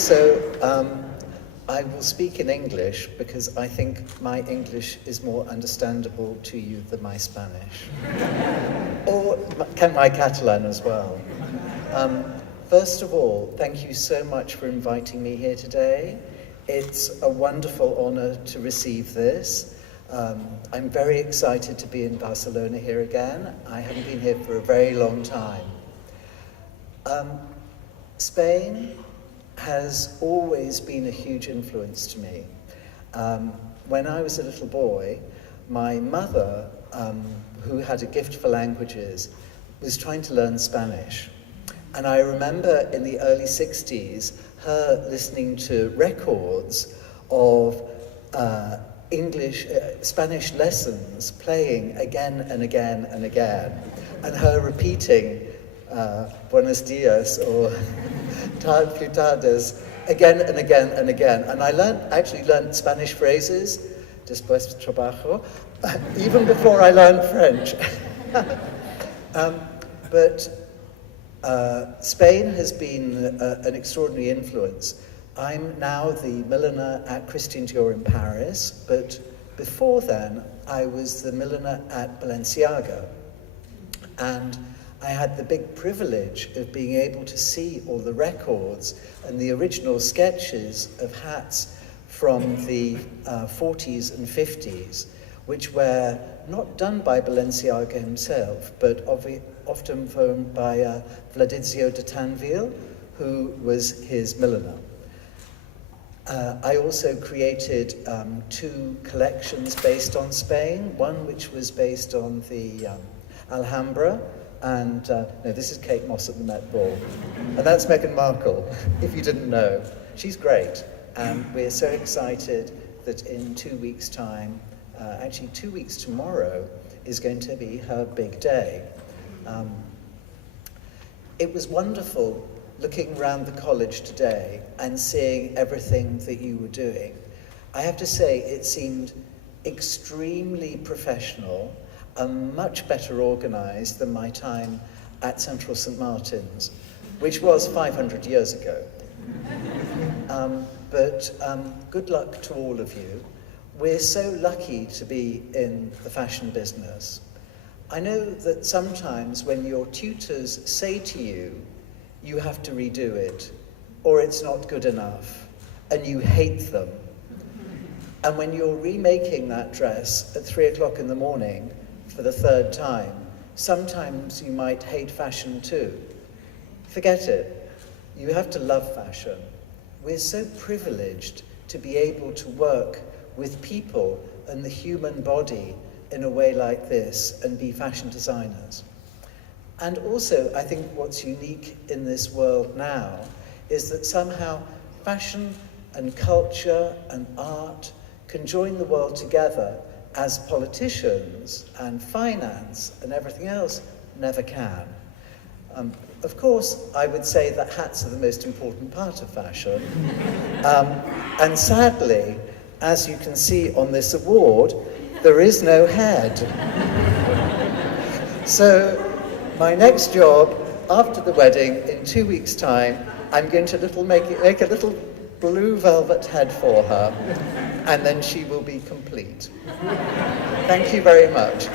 So I will speak in English because I think my English is more understandable to you than my Spanish. Or can my Catalan as well. First of all, thank you so much for inviting me here today. It's a wonderful honor to receive this. I'm very excited to be in Barcelona here again. I haven't been here for a very long time. Spain has always been a huge influence to me. When I was a little boy, my mother, who had a gift for languages, was trying to learn Spanish. And I remember in the early 60s, her listening to records of Spanish lessons playing again and again and again, and her repeating Buenos dias or tal flutadas again and again and again. And I actually learned Spanish phrases, después de trabajo, even before I learned French. But Spain has been an extraordinary influence. I'm now the milliner at Christian Dior in Paris, but before then I was the milliner at Balenciaga. And I had the big privilege of being able to see all the records and the original sketches of hats from the 40s and 50s, which were not done by Balenciaga himself, but often formed by Vladizio de Tanville, who was his milliner. I also created 2 collections based on Spain, one which was based on the Alhambra, and no, this is Kate Moss at the Met Ball. And that's Meghan Markle, if you didn't know. She's great, and we're so excited that in 2 weeks' time, actually 2 weeks tomorrow, is going to be her big day. It was wonderful looking around the college today and seeing everything that you were doing. I have to say, it seemed extremely professional and much better organized than my time at Central St. Martin's, which was 500 years ago. But good luck to all of you. We're so lucky to be in the fashion business. I know that sometimes when your tutors say to you, you have to redo it, or it's not good enough, and you hate them. And when you're remaking that dress at 3 o'clock in the morning for the 3rd time, sometimes you might hate fashion too. Forget it. You have to love fashion. We're so privileged to be able to work with people and the human body in a way like this and be fashion designers. And also, I think what's unique in this world now is that somehow fashion and culture and art can join the world together as politicians and finance and everything else never can. Of course, I would say that hats are the most important part of fashion. And sadly, as you can see on this award, there is no head. So my next job after the wedding in 2 weeks' time, I'm going to make a little blue velvet head for her, and then she will be complete. Thank you very much.